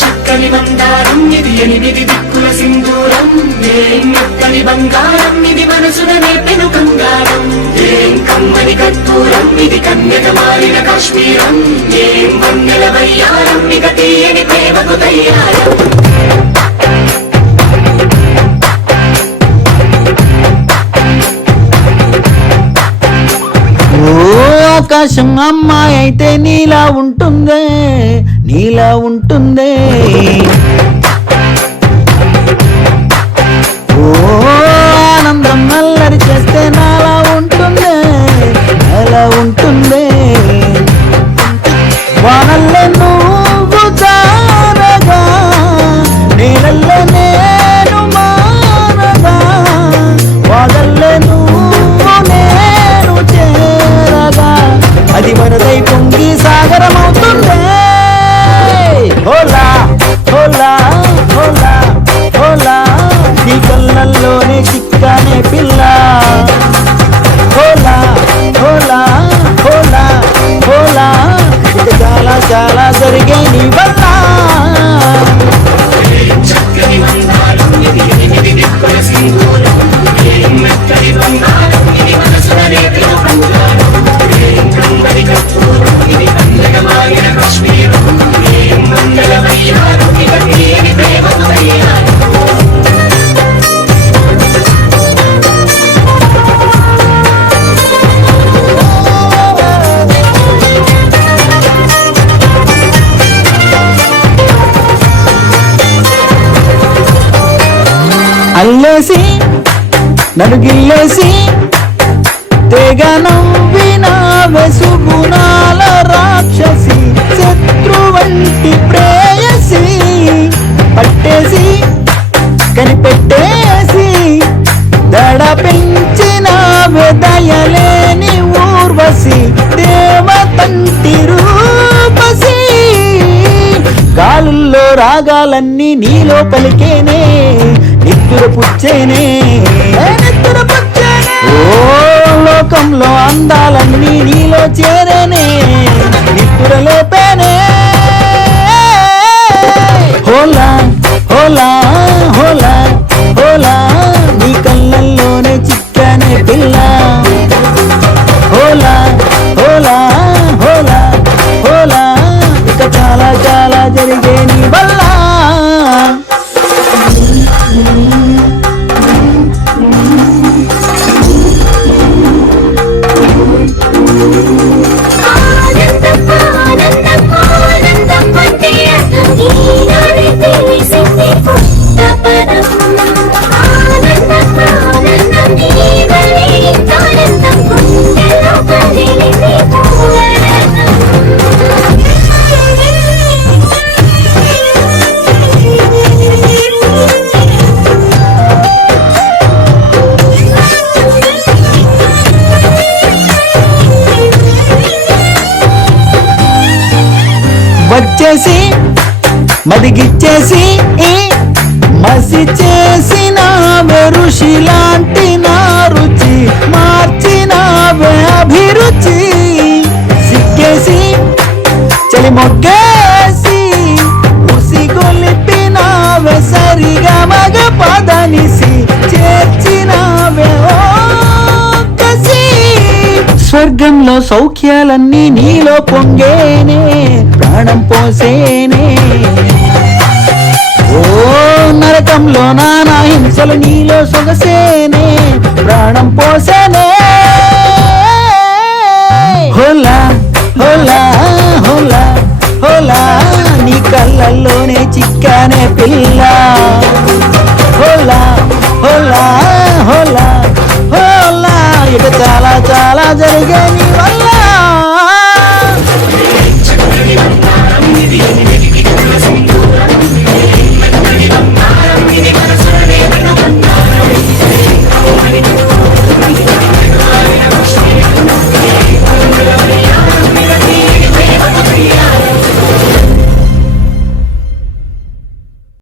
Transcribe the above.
చక్కని మందారం ఇది ఎనిమిది దిక్కుల సింధూరం మెత్తని బంగారం ఇది మనసున నేపెను కంగారం కమ్మని కర్పూరం ఇది కన్యక మారిన కాశ్మీరం వన్నెల వయ్యారం ఇక తీయని ప్రేమకు తయ్యారం ఆకాశం అమ్మాయి అయితే నీలా ఉంటుందే నీలా ఉంటుందే ఓ ఆనందం అల్లరి చేస్తే నాలా ఉంటుందే అలా ఉంటుందే వానల్లే నువ్వు జారగా నీళ్ళల్లో నేను మారగా వాగల్లే నువ్వు నేను చేరగా అది వరదై పొంగి సాగరమవుతుందే హోలా హోలా హోలా హోలా నీ కళ్ళల్లోనే చిక్కానే పిల్ల హోలా హోలా హోలా హోలా ఇక చాలా చాలా జరిగే నీ వల్ల చక్కని మందారం ఇది ఎనిమిది దిక్కుల సింధూరం మెత్తని బంగారం ఇది మనసున నేపెను కంగారం కమ్మని కర్పూరం ఇది కన్యక మారిన కాశ్మీరం వన్నెల వయ్యారం ఇక తీయని ప్రేమకు తయ్యారం అల్లేసి నన్ను గిల్లేసి తెగ నవ్విన వెసుగుణాల రాక్షసి శత్రు వంటి ప్రేయసి పట్టేసి కనిపెట్టేసి దడ పెంచిన వెదయలేని ఊర్వశి దేవతంటి రూపసి గాలుల్లో రాగాలన్నీ నీలో పలికేనే నిత్తుర పుచ్చేనే ఓ లోకంలో అందాలన్నీ నీలో చేరేనే నిత్తుర లేపేనే హోలా హోలా హోలా హోలా నీ కళ్ళల్లోనే చిక్కనే పిల్ల హోలా హోలా హోలా హోలా ఇక చాలా చాలా జరిగే నీ వల్ల వచ్చేసి మదిగిచ్చేసి మసి చేసిన ఋషి లాంటి నా రుచి మార్చిన అభిరుచి సిగ్గేసి చలి మొగ్గేసి ఉసి గొలిపిన సరిగా మగ పదనిసి చేర్చిన స్వర్గంలో సౌఖ్యాలన్నీ నీలో పొంగేనే ప్రాణం పోసేనే ఓ నరకంలో నానా హింసలు నీలో సొగసేనే ప్రాణం పోసేనే హోలా హోలా హోలా హోలా నీ కళ్ళల్లోనే చిక్కానే పిల్ల